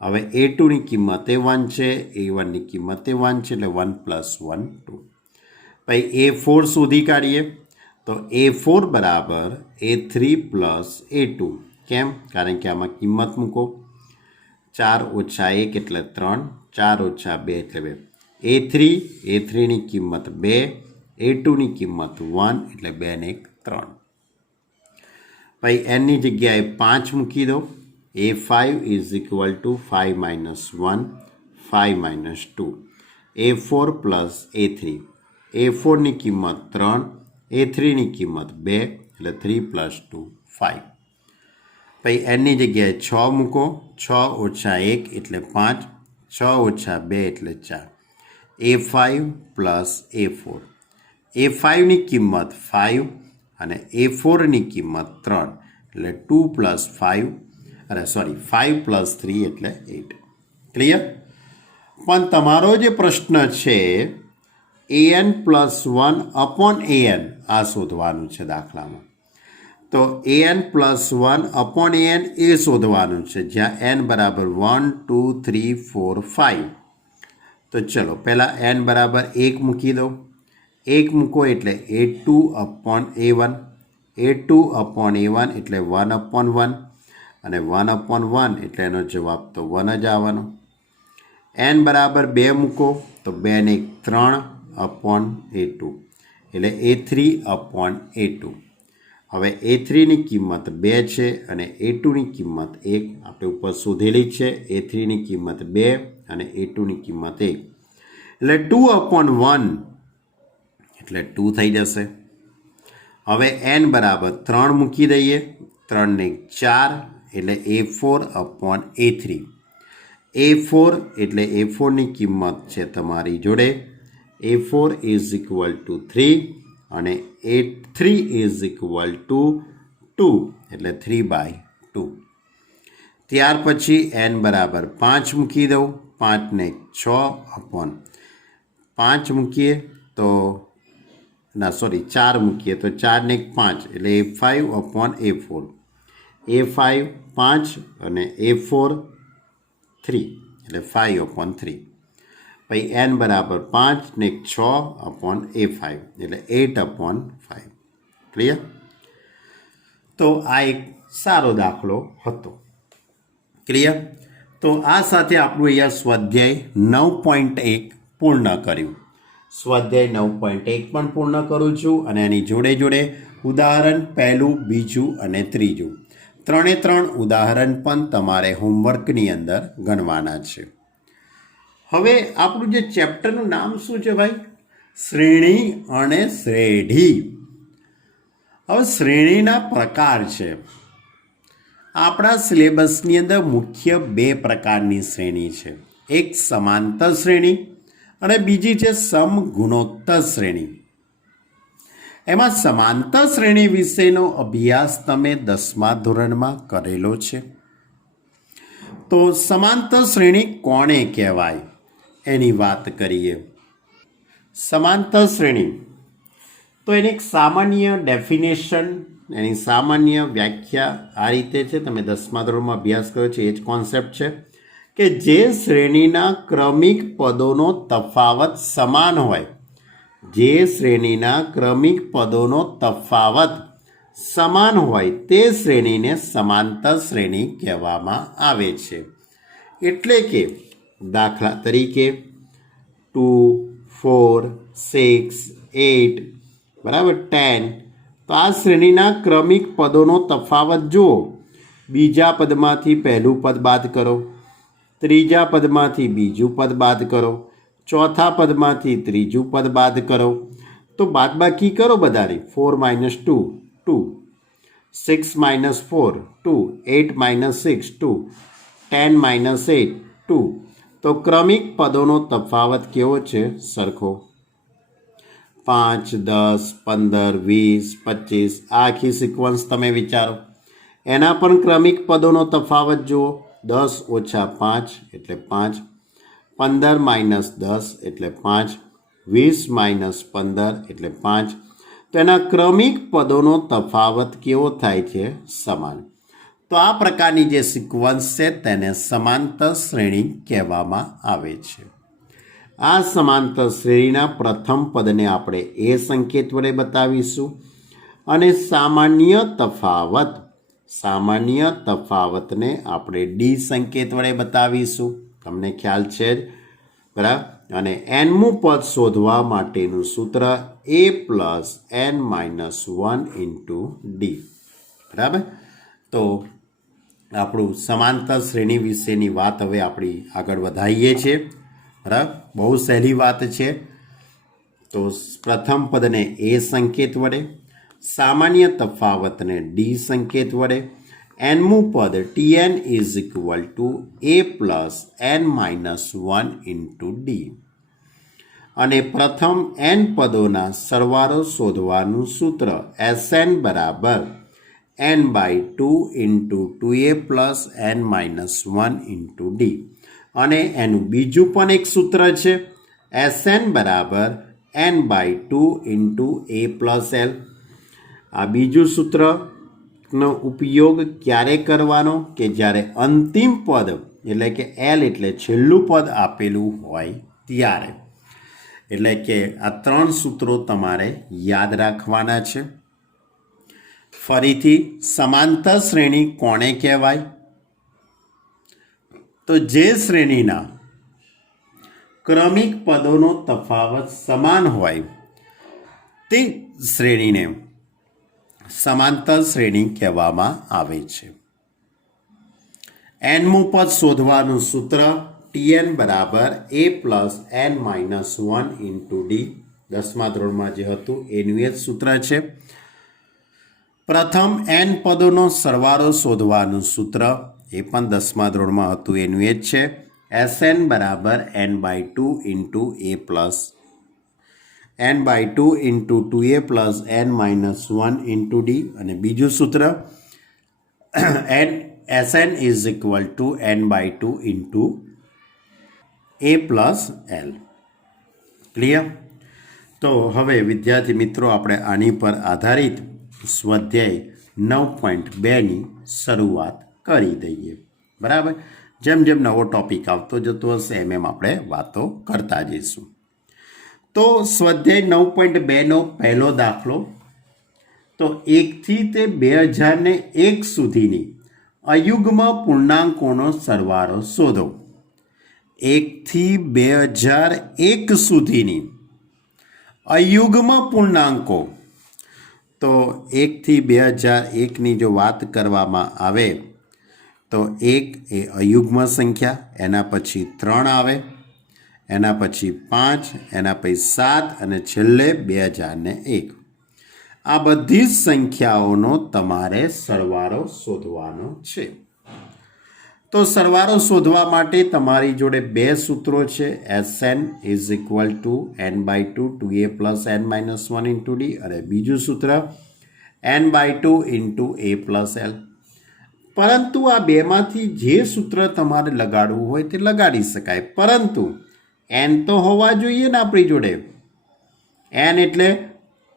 હવે A2ની કિંમત A1 છે, A1ની કિંમત A1 છે એટલે 1 પ્લસ 1 2. પછી A4 શોધી કાઢીએ તો A4 બરાબર A3 પ્લસ A2. કેમ? કારણ કે આમાં કિંમત મૂકો. 4 ઓછા 1 એટલે 3, 4 ઓછા 2 એટલે 2. A3ની કિંમત 2, A2ની કિંમત 1 એટલે 2 ને 1 3. પછી nની જગ્યાએ 5 મૂકી દો. A5 is equal two 5 minus 1 5 minus 2. A4 plus A3. A4ની કિંમત 3, A3ની કિંમત 2 એટલે 3 પ્લસ 2 5. પછી nની જગ્યાએ 6 મૂકો. 6 ઓછા 1 એટલે 5, 6 ઓછા 2 એટલે 4. A5 plus A4. A5ની કિંમત 5 અને A4ની કિંમત 3 એટલે 2 પ્લસ 5 5 પ્લસ 3 એટલે 8. ક્લિયર? પણ તમારો જે પ્રશ્ન છે an પ્લસ 1 અપોન an આ શોધવાનું છે દાખલામાં. તો an પ્લસ 1 અપોન an એ શોધવાનું છે, જ્યાં n બરાબર 1 2 3 4 5. તો ચલો પહેલાં n બરાબર 1 મૂકી દો. 1 મૂકો એટલે a2 upon a1, a2 upon a1 એટલે 1 અપોન 1, અને 1 અપોન 1 એટલે એનો જવાબ તો 1 જ આવવાનો. n બરાબર 2 મૂકો તો 2 ને 3 અપોન a2 એટલે a3 અપોન a2. હવે a3ની કિંમત 2 છે અને a2ની કિંમત 1 આપણે ઉપર શોધેલી છે. a3ની કિંમત 2 અને a2ની કિંમત 1 એટલે 2 અપોન 1 એટલે 2 થઈ જશે. હવે n બરાબર 3 મૂકી દઈએ. 3 ને 4 એટલે a4 અપોન a3. a4 એટલે a4ની કિંમત છે તમારી જોડે. a4 ઇઝ ઇક્વલ ટુ 3 અને a3 ઇઝ ઇક્વલ ટુ 2 એટલે 3/2. ત્યાર પછી n બરાબર 5 મૂકી દઉં. 5 ને 6 અપોન 5 મૂકીએ તો 4 મૂકીએ તો 4 ને 5 એટલે a5 અપોન a4. a5 5 અને a4 3 એટલે 5 અપોન 3. પછી n બરાબર 5 ને 6 અપોન a5 એટલે 8 અપોન 5. ક્લિયર? તો આ એક સારો દાખલો હતો. ક્લિયર? તો આ સાથે આપણું અહીંયા સ્વાધ્યાય 9.1 પૂર્ણ કર્યું. સ્વાધ્યાય 9.1 પણ પૂર્ણ કરું છું અને એની જોડે જોડે ઉદાહરણ પહેલું, બીજું અને ત્રીજું 3 ઉદાહરણ પણ તમારે હોમવર્કની અંદર ગણવાના છે. હવે આપણું જે ચેપ્ટરનું નામ શું છે ભાઈ? શ્રેણી અને શ્રેઢી. હવે શ્રેણીના પ્રકાર છે. આપણા સિલેબસની અંદર મુખ્ય 2 પ્રકારની શ્રેણી છે. એક સમાંતર શ્રેણી અને બીજી છે સમગુણોત્તર શ્રેણી. એમાં સમાંતર શ્રેણી વિશેનો અભ્યાસ તમે 10મા ધોરણમાં કરેલો છે. તો સમાંતર શ્રેણી કોને કહેવાય એની વાત કરીએ. સમાંતર શ્રેણી તો એની એક સામાન્ય ડેફિનેશન, એની સામાન્ય વ્યાખ્યા આ રીતે છે. તમે 10મા ધોરણમાં અભ્યાસ કર્યો છે એ જ કોન્સેપ્ટ છે કે જે શ્રેણીના ક્રમિક પદોનો તફાવત સમાન હોય, જે શ્રેણીના ક્રમિક પદોનો તફાવત સમાન હોય તે શ્રેણીને સમાંતર શ્રેણી કહેવામાં આવે છે. એટલે કે દાખલા તરીકે 2 4 6 8 બરાબર 10. તો આ શ્રેણીના ક્રમિક પદોનો તફાવત જુઓ. બીજા પદમાંથી પહેલું પદ બાદ કરો, ત્રીજા પદમાંથી બીજું પદ બાદ કરો, ચોથા પદમાંથી ત્રીજું પદ બાદ કરો. તો બાદબાકી કરો બધાની. 4 - 2 2, 6 - 4 2, 8 - 6 2, 10 - 8 2. તો ક્રમિક પદોનો તફાવત કેવો છે? સરખો. 5 10 15 20 25 આ આખી સિક્વન્સ તમે વિચારો. એના પણ ક્રમિક પદોનો તફાવત જુઓ. 10 - 5 એટલે 5, 15 - 10 એટલે 5, 20 - 15 એટલે 5. તો એના ક્રમિક પદોનો તફાવત કેવો થાય છે? સમાન. તો આ પ્રકારની જે સિક્વન્સ છે તેને સમાંતર શ્રેણી કહેવામાં આવે છે. આ સમાંતર શ્રેણીના પ્રથમ પદને આપણે એ સંકેત વડે બતાવીશું અને સામાન્ય તફાવતને આપણે ડી સંકેત વડે બતાવીશું. તમને ખ્યાલ છે જ, બરાબર? અને nમું પદ શોધવા માટેનું સૂત્ર a + n - 1 × d. બરાબર? તો આપણું સમાંતર શ્રેણી વિશેની વાત હવે આપણી આગળ વધારીએ છીએ. બરાબર? બહુ સહેલી વાત છે. તો પ્રથમ પદને એ સંકેત વડે, સામાન્ય તફાવતને ડી સંકેત વડે, nમું પદ tn is equal two a + n - 1 × d. અને પ્રથમ n પદોના સરવાળો શોધવાનું સૂત્ર Sn બરાબર n/2 × 2a + n - 1 × d. અને એનું બીજું પણ એક સૂત્ર છે Sn બરાબર n/2 × a + l. આ બીજું સૂત્ર નો ઉપયોગ ક્યારે કરવાનો કે જ્યારે અંતિમ પદ એટલે કે એલ એટલે છેલ્લું પદ આપેલું હોય ત્યારે. એટલે કે આ 3 સૂત્રો તમારે યાદ રાખવાના છે. ફરીથી સમાંતર શ્રેણી કોને કહેવાય? તો જે શ્રેણીના ક્રમિક પદોનો તફાવત સમાન હોય તે શ્રેણીને સમાંતર શ્રેણી કહેવામાં આવે છે. nમું પદ શોધવાનું સૂત્ર Tn બરાબર a plus n minus 1 into D. 10મા ધોરણમાં જે હતું એનું એ જ સૂત્ર છે. પ્રથમ n પદોનો સરવાળો શોધવાનું સૂત્ર એ પણ 10મા ધોરણમાં હતું એનું એ જ છે. Sn બરાબર n/2 into a plus n/2 into 2a plus n minus 1 into D. અને બીજું સૂત્ર Sn is equal two n/2 into a plus l. Clear? તો હવે વિદ્યાર્થી મિત્રો આપણે આની પર આધારિત સ્વાધ્યાય 9.2ની શરૂઆત કરી દઈએ. બરાબર? જેમ જેમ નવો ટોપિક આવતો જતો હશે એમ આપણે વાતો કરતા જઈશું. તો સ્વાધ્યાય 9.2નો પહેલો દાખલો. તો 1થી તે 2001 સુધીની અયુગ્મ પૂર્ણાંકોનો સરવાળો શોધો. 1થી 2001 સુધીની અયુગ્મ પૂર્ણાંકો. તો 1થી 2001ની જો વાત કરવામાં આવે તો 1 એ અયુગ્મ સંખ્યા, એના પછી 3 આવે, એના પછી 5, એના પછી 7 અને છેલ્લે 2001. આ બધી જ સંખ્યાઓનો તમારે સરવાળો શોધવાનો છે. તો સરવાળો શોધવા માટે તમારી જોડે 2 સૂત્રો છે. Sn is equal two n/2 2a plus n minus 1 into D. અને બીજું સૂત્ર n/2 into a plus l. પરંતુ આ બેમાંથી જે સૂત્ર તમારે લગાડવું હોય તે લગાડી શકાય, પરંતુ n તો હોવા જોઈએ ને આપણી જોડે. n એટલે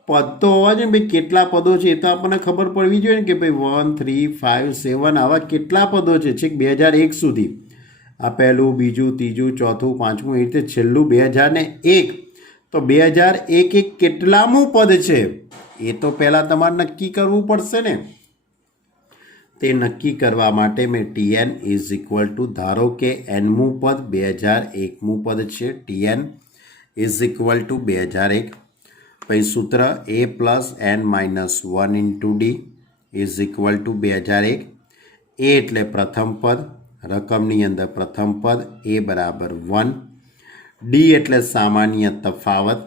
પદ તો હોવા જોઈએ ને ભાઈ. કેટલા પદો છે એ તો આપણને ખબર પડવી જોઈએ ને કે ભાઈ 1 3 5 7 આવા કેટલા પદો છે છેક 2001 સુધી. આ પહેલું, બીજું, ત્રીજું, ચોથું, પાંચમું, એ રીતે છેલ્લું 2001. તો 2001 એ કેટલામું પદ છે એ તો પહેલાં તમારે નક્કી કરવું પડશે ને. તે નક્કી કરવા માટે મેં Tn ઇઝ ઇક્વલ ટુ, ધારો કે nમું પદ 2001મું પદ છે. Tn is equal two 2001. પછી સૂત્ર a plus n minus 1 into D is equal two 2001. a એટલે પ્રથમ પદ, રકમની અંદર પ્રથમ પદ, a બરાબર 1. ડી એટલે સામાન્ય તફાવત.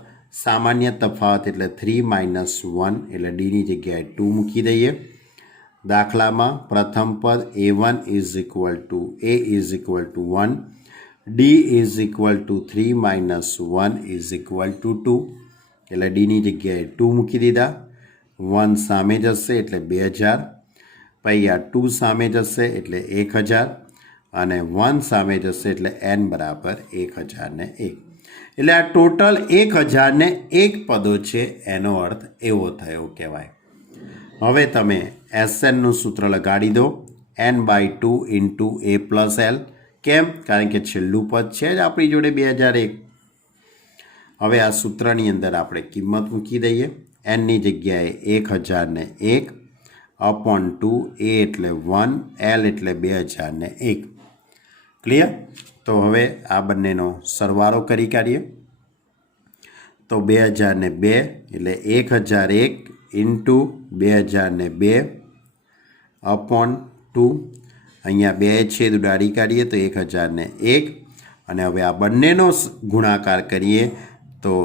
સામાન્ય તફાવત એટલે 3 માઇનસ 1 એટલે ડીની જગ્યાએ 2 મૂકી દઈએ. દાખલામાં પ્રથમ પદ a1 is equal two a is equal to 1. D is equal two 3 minus 1 is equal to 2. એટલે ડીની જગ્યાએ 2 મૂકી દીધા. 1 સામે જશે એટલે 2000. પછી આ 2 સામે જશે એટલે 1000 અને 1 સામે જશે એટલે n બરાબર 1001. એટલે આ ટોટલ 1001 પદો છે. એનો અર્થ એવો થયો કહેવાય. હવે તમે Snનું સૂત્ર લગાડી દો n/2 into a plus l. કેમ? કારણ કે છેલ્લું પદ છે જ આપણી જોડે 2001. હવે આ સૂત્રની અંદર આપણે કિંમત મૂકી દઈએ. nની જગ્યાએ 1001 અપોન 2, a એટલે 1, l એટલે 2001. ક્લિયર? તો હવે આ બંનેનો સરવાળો કરી કાઢીએ. તો 2002 એટલે 1001 ઇન્ટુ 2002 અપોન 2. અહીંયા 2 છેદ ઉડાડી કાઢીએ તો 1001. અને હવે આ બંનેનો ગુણાકાર કરીએ તો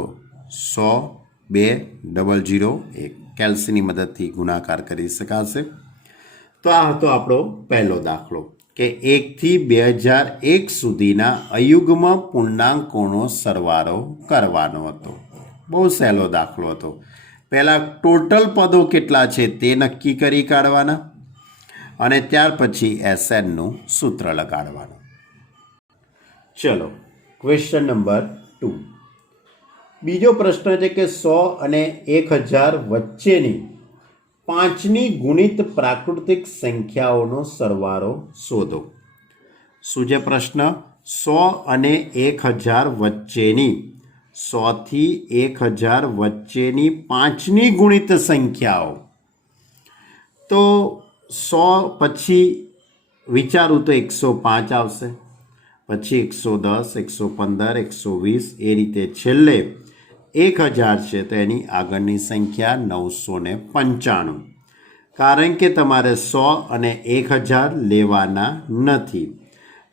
100 2 0 1 કેલ્સીની મદદથી ગુણાકાર કરી શકાશે. તો આ હતો આપણો પહેલો દાખલો કે 1થી 2001 સુધીના અયુગ્મ પૂર્ણાંકોનો સરવાળો કરવાનો હતો. બહુ સહેલો દાખલો હતો. પહેલાં ટોટલ પદો કેટલા છે તે નક્કી કરી કાઢવાના અને ત્યાર પછી Snનું સૂત્ર લગાડવાનું. ચલો ક્વેશ્ચન નંબર 2. બીજો પ્રશ્ન છે કે 100 અને 1000 વચ્ચેની પાંચની ગુણિત પ્રાકૃતિક સંખ્યાઓનો સરવાળો શોધો. શું છે પ્રશ્ન? 100 અને 1000 વચ્ચેની 100 થી 1000 વચ્ચેની પાંચની ગુણિત સંખ્યાઓ. તો 100 પછી વિચારું તો 105 આવશે, પછી 110, 115, 120, એ રીતે છેલ્લે 1000 છે તો એની આગળની સંખ્યા 995. કારણ કે તમારે 100 અને 1000 લેવાના નથી,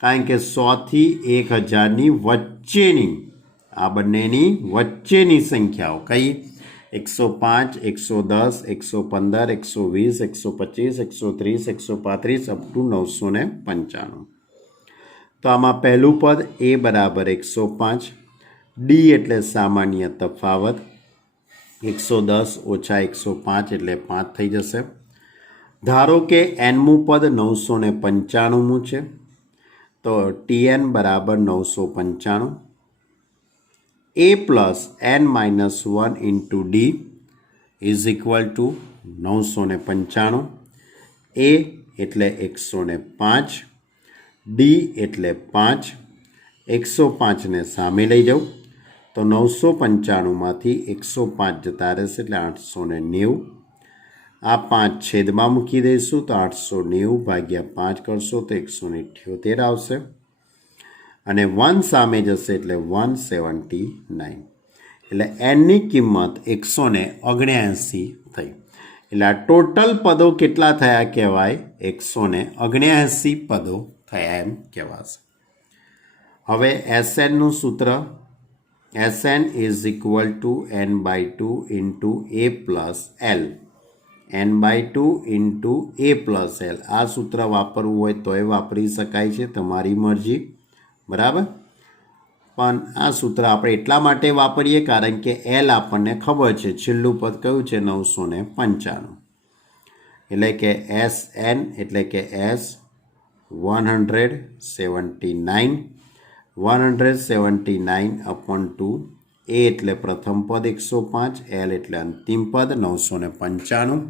કારણ કે 100 થી 1000ની વચ્ચેની, આ બંનેની વચ્ચેની સંખ્યાઓ કઈ? 105, 110, 115, 120, 125, 130, 135 અપ ટુ 995. તો આમાં પહેલું પદ a બરાબર 105, ડી એટલે સામાન્ય તફાવત, 110 ઓછા 105 એટલે 5 થઈ જશે. ધારો કે એનમું પદ 995મું છે, તો tn બરાબર 995. a plus n minus 1 into D is equal two 995. a એટલે 105, ડી એટલે 5. 105ને સામે લઈ જાઉં તો 995માંથી 105 જતા રહેશે એટલે 890. આ 5 છેદમાં મૂકી દઈશું તો 890 ભાગ્યા 5 કરશો તો 178 આવશે, અને 1 સામે જશે એટલે 179. એટલે એનની કિંમત 179 થઈ. એટલે આ ટોટલ પદો કેટલા થયા કહેવાય? 179 પદો થયા એમ કહેવાશે. હવે SNનું સૂત્ર, SN is equal two n/2 into a plus L. n/2 into a plus L. આ સૂત્ર વાપરવું હોય તોય વાપરી શકાય છે, તમારી મરજી, બરાબર. પણ આ સૂત્ર આપણે એટલા માટે વાપરીએ કારણ કે એલ આપણને ખબર છે, છેલ્લું પદ કયું છે? 995. એટલે કે SN એટલે કે S 179, 179 અપોન 2. a એટલે પ્રથમ પદ 105, એલ એટલે અંતિમ પદ 995.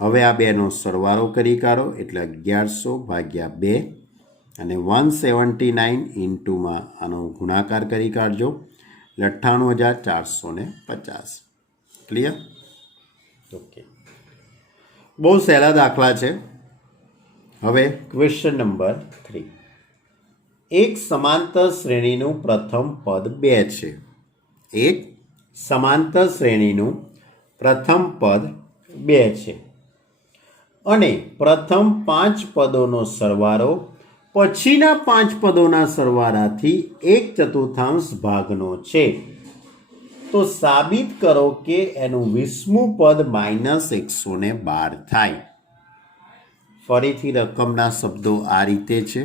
હવે આ બેનો સરવાળો કરી કાઢો એટલે 1100 ભાગ્યા 2, અને 179 ઇન્ટુમાં આનો ગુણાકાર કરી કાઢજો એટલે 98450. ક્લિયર? ઓકે, બહુ સહેલા દાખલા છે. હવે ક્વેશ્ચન નંબર 3. એક સમાંતર શ્રેણીનું પ્રથમ પદ 2 છે. એક સમાંતર શ્રેણીનું પ્રથમ પદ 2 છે અને પ્રથમ 5 પદોનો સરવાળો પછીના 5 પદોના સરવાળાથી 1/4 ભાગનો છે. તો સાબિત કરો કે એનું 20મું પદ -112 થાય. ફરીથી રકમના શબ્દો આ રીતે છે.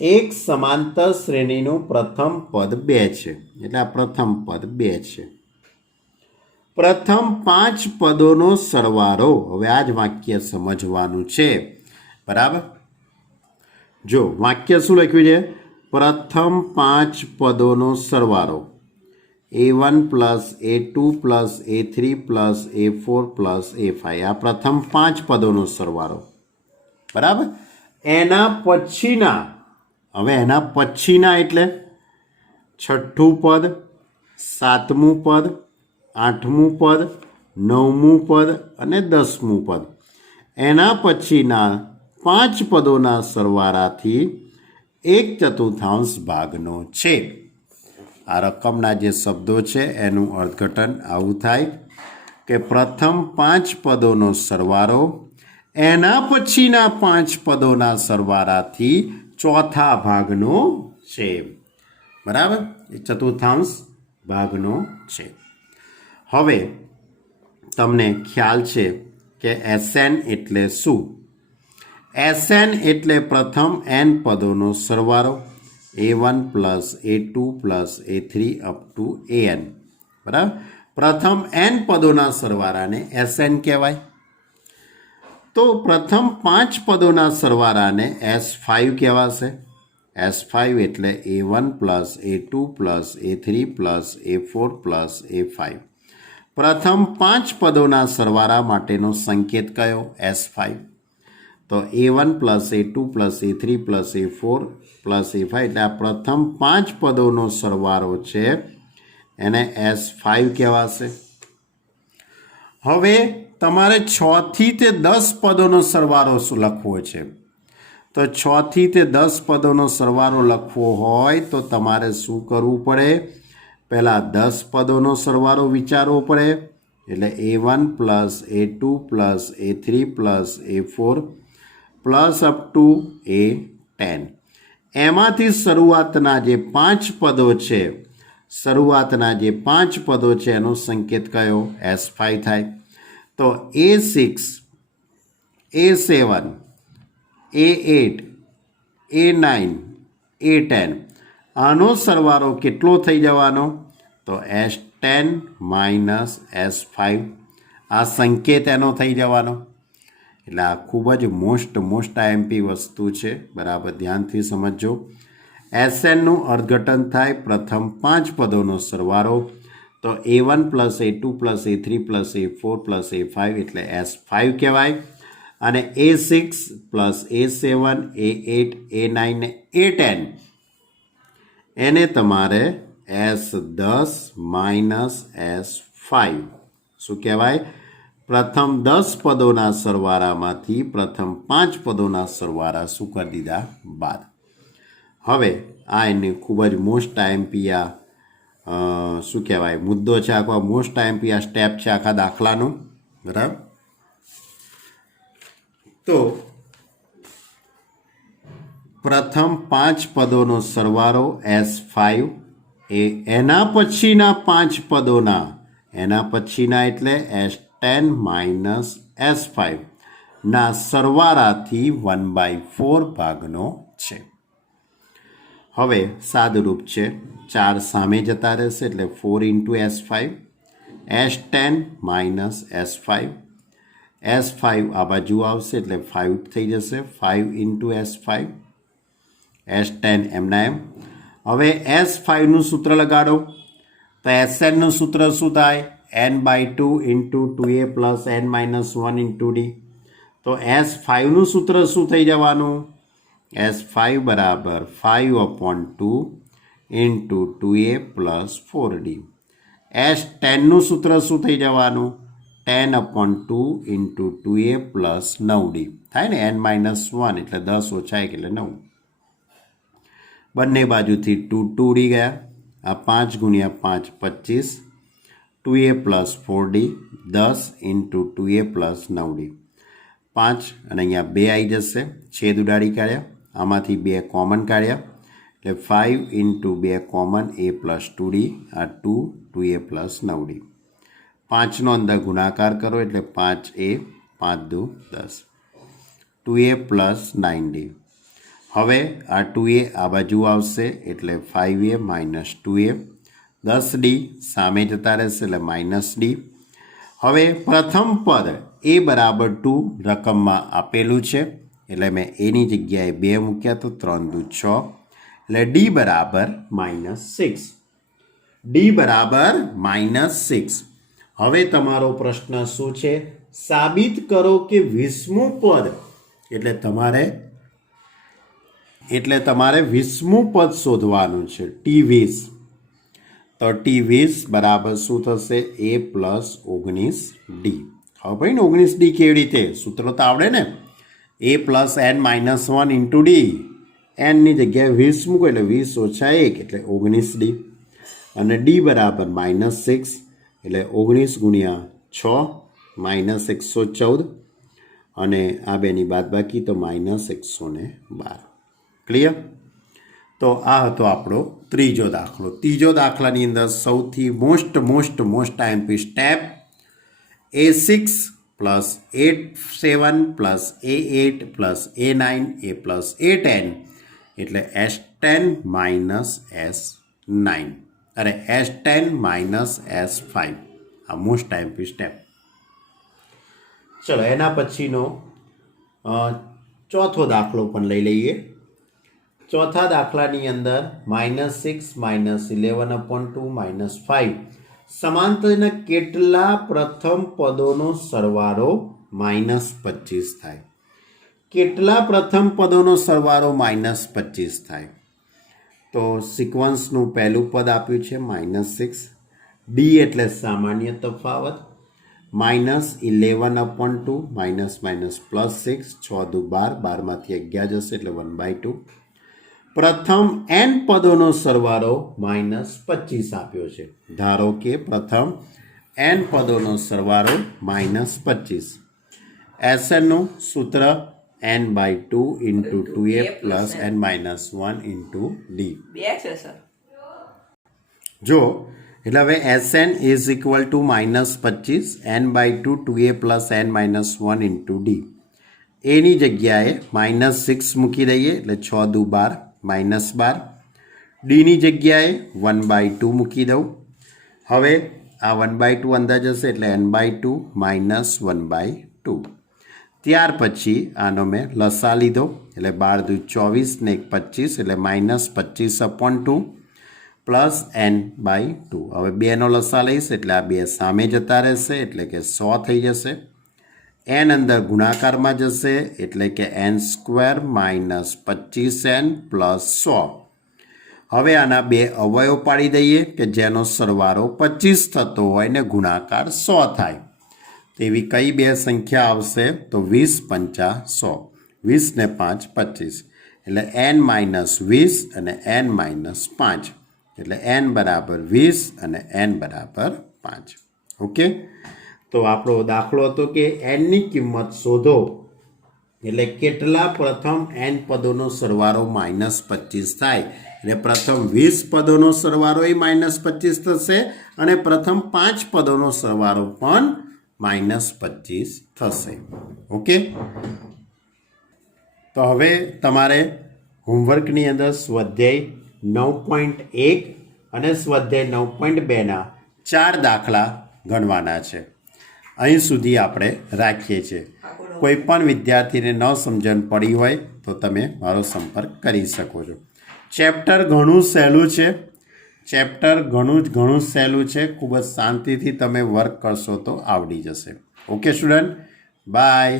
એક સમાંતર શ્રેણીનું પ્રથમ પદ 2 છે, એટલે આ પ્રથમ પદ 2 છે. પ્રથમ 5 પદોનો સરવાળો, હવે આ જ વાક્ય સમજવાનું છે, બરાબર. જો વાક્ય શું લખ્યું છે? પ્રથમ 5 પદોનો સરવાળો a1 plus a2 plus a3 plus a4 plus a5. આ પ્રથમ 5 પદોનો સરવાળો, બરાબર. એના પછીના, હવે એના પછીના એટલે 6મું પદ, 7મું પદ, 8મું પદ, 9મું પદ અને 10મું પદ. એના પછીના 5 પદોના સરવાળાથી 1/4 ભાગનો છે. આ રકમના જે શબ્દો છે એનું અર્થઘટન આવું થાય કે પ્રથમ 5 પદોનો સરવાળો એના પછીના 5 પદોના સરવાળાથી ચોથા ભાગનો છે, બરાબર. એ 1/4 ભાગનો છે. હવે તમને ખ્યાલ છે કે SN એટલે શું? SN એટલે પ્રથમ n પદોનો સરવાળો, a1 plus a2 plus a3 up to an, બરાબર. પ્રથમ n પદોના સરવાળાને SN કહેવાય. તો પ્રથમ 5 પદોના સરવાળાને S5 કહેવાશે. S5 એટલે a1 plus a2 plus a3 plus a4 plus a5. પ્રથમ 5 પદોના સરવાળા માટેનો સંકેત કયો? S5. તો A1 plus A2 plus A3 plus A4 plus A5 એટલે આ પ્રથમ 5 પદોનો સરવાળો છે એને S5 કહેવાશે. હવે તમારે 6 થી તે 10 પદોનો સરવાળો લખવો છે. તો 6 થી તે 10 પદોનો સરવાળો લખવો હોય તો તમારે શું કરવું પડે? પહેલાં 10 પદોનો સરવાળો વિચારવો પડે. એટલે A1 plus A2 plus A3 plus A4 plus up to A10. એમાંથી શરૂઆતના જે 5 પદો છે, શરૂઆતના જે 5 પદો છે એનો સંકેત કયો? S5 થાય. તો A6, A7, A8, A9, A10 આનો સરવાળો કેટલો થઈ જવાનો? તો S10 માઇનસ S5 આ સંકેત એનો થઈ જવાનો. એટલે આ ખૂબ જ મોસ્ટ આઈએમપી વસ્તુ છે, બરાબર ધ્યાનથી સમજજો. SNનું અર્થઘટન થાય પ્રથમ 5 પદોનો સરવાળો. તો A1 plus A2 plus A3 plus A4 plus A5 એટલે S5 કહેવાય. અને A6 plus A7 A8 A9 ને A10 એને તમારે S10 માઇનસ S5 શું કહેવાય? પ્રથમ 10 પદોના સરવાળામાંથી પ્રથમ 5 પદોના સરવાળા શું કરી દીધા? બાદ. હવે આ એની ખૂબ જ મોસ્ટ આઈએમપી આ શું કહેવાય મુદ્દો છે, આખો મોસ્ટ આઈએમપી આ સ્ટેપ છે આખા દાખલાનો, બરાબર. તો પ્રથમ 5 પદોનો સરવાળો S5 એ એના પછીના 5 પદોના એના પછીના એટલે S10 માઇનસ S5 ના સરવાળાથી 1/4 ભાગનો છે. હવે સાદુરૂપ છે, 4 સામે જતા રહેશે એટલે 4 into S5, S10 minus S5, S5 આ બાજુ આવશે એટલે 5 થઈ જશે, 5 ઇન્ટુ S5, S10 એમના એમ. હવે S5નું સૂત્ર લગાડો તો SNનું સૂત્ર શું થાય? n/2 into 2a plus n-1 into d. તો S5નું સૂત્ર શું થઈ જવાનું? S5 બરાબર 5/2 ઇન્ટુ 2a પ્લસ 4d. S10નું સૂત્ર શું થઈ જવાનું? 10/2 ઇન્ટુ 2a પ્લસ 9d થાય ને, n-1 એટલે 10 ઓછા 1 એટલે 9. બંને બાજુથી 2d ગયા. આ 5 ગુણ્યા 5 25, 2a plus 4d 10 into 2a plus 9d. 5 અને અહીંયા 2 આવી જશે, છેદ ઉડાડી કાઢ્યા, આમાંથી 2 કોમન કાઢ્યા એટલે 5 into 2 common a plus 2d, આ 2a પ્લસ 9d. 5નો અંદર ગુણાકાર કરો એટલે 5a 5 દુ 10, 2a પ્લસ 9d. હવે આ 2a આ બાજુ આવશે એટલે 5a માઇનસ 2a, 10d સામે જતા રહેશે એટલે માઇનસ d. હવે પ્રથમ પદ a બરાબર 2 રકમમાં આપેલું છે એટલે મેં એની જગ્યાએ 2 મૂક્યા તો 3 દુ 6 એટલે d બરાબર -6. d બરાબર -6. હવે તમારો પ્રશ્ન શું છે? સાબિત કરો કે 20મું પદ એટલે તમારે 20મું પદ શોધવાનું છે, T20. તો T20 બરાબર શું થશે? a plus 19d. હવે ભાઈ ને 19d કેવી રીતે? સૂત્ર તો આવડે ને, a plus n-1 into d. nની જગ્યાએ 20 મૂકો એટલે 20 ઓછા 1 એટલે 19d. અને d બરાબર -6 એટલે 19 ગુણ્યા 6 માઇનસ 114 અને આ બેની બાદબાકી તો -112. ક્લિયર? તો આ હતો આપણો ત્રીજો દાખલો. ત્રીજો દાખલાની અંદર સૌથી most IMP step A6 plus A7 plus A8 plus A9 A plus A10 એટલે S10 માઇનસ S9 અરે S10 માઇનસ S5 આ મોસ્ટ આઈએમપી સ્ટેપ. ચલો એના પછીનો ચોથો દાખલો પણ લઈ લઈએ. ચોથા દાખલાની અંદર -6 -11/2 -5 સમાંતરના કેટલા પ્રથમ પદોનો સરવાળો -25 થાય? કેટલા પ્રથમ પદોનો સરવાળો -25 થાય? તો સિક્વન્સનું પહેલું પદ આપ્યું છે -6, ડી એટલે સામાન્ય તફાવત, -11/2 માઇનસ +6, 6 દુ 12, 12માંથી 11 જશે એટલે 1/2. પ્રથમ n પદોનો સરવાળો -25 આપ્યો છે. ધારો કે પ્રથમ n પદોનો સરવાળો -25. SNનું સૂત્ર n/2 into 2a plus n-1 into d. જો એટલે હવે SN is equal to -25 n/2 2a plus n-1 into d. એની જગ્યાએ -6 મૂકી દઈએ એટલે 6 દુ 12 -12. ડીની જગ્યાએ 1/2 મૂકી દઉં. હવે આ 1/2 અંદર જશે એટલે n/2 -1/2. ત્યાર પછી આનો મેં લસા લીધો એટલે 12 દુ 24 ને 25 એટલે -25/2 પ્લસ n/2. હવે 2નો લસા લઈશ એટલે આ 2 સામે જતા રહેશે એટલે કે 100 થઈ જશે. n અંદર ગુણાકારમાં જશે એટલે કે n² -25n પ્લસ 100. હવે આના 2 અવયવ પાડી દઈએ કે જેનો સરવાળો 25 થતો હોય ને ગુણાકાર 100 થાય. તેવી કઈ 2 સંખ્યા આવશે? તો 20 × 100. 20 ને 5 25 એટલે n-20 અને n-5 એટલે n બરાબર 20 અને n બરાબર 5. ઓકે, તો આપણો દાખલો હતો કે nની કિંમત શોધો એટલે કેટલા પ્રથમ n પદોનો સરવાળો -25 થાય. એટલે પ્રથમ 20 પદોનો સરવાળો એ -25 થશે અને પ્રથમ 5 પદોનો સરવાળો પણ -25 થશે. ઓકે, તો હવે તમારે હોમવર્કની અંદર સ્વાધ્યાય 9.1 અને સ્વાધ્યાય 9.2ના 4 દાખલા ગણવાના છે. અહીં સુધી આપણે રાખીએ છીએ. કોઈ પણ વિદ્યાર્થીને ન સમજણ પડી હોય તો તમે મારો સંપર્ક કરી શકો છો. ચેપ્ટર ઘણું સહેલું છે. ચેપ્ટર ઘણું સહેલું છે. ખૂબ જ શાંતિથી તમે વર્ક કરશો તો આવડી જશે. Okay student, by.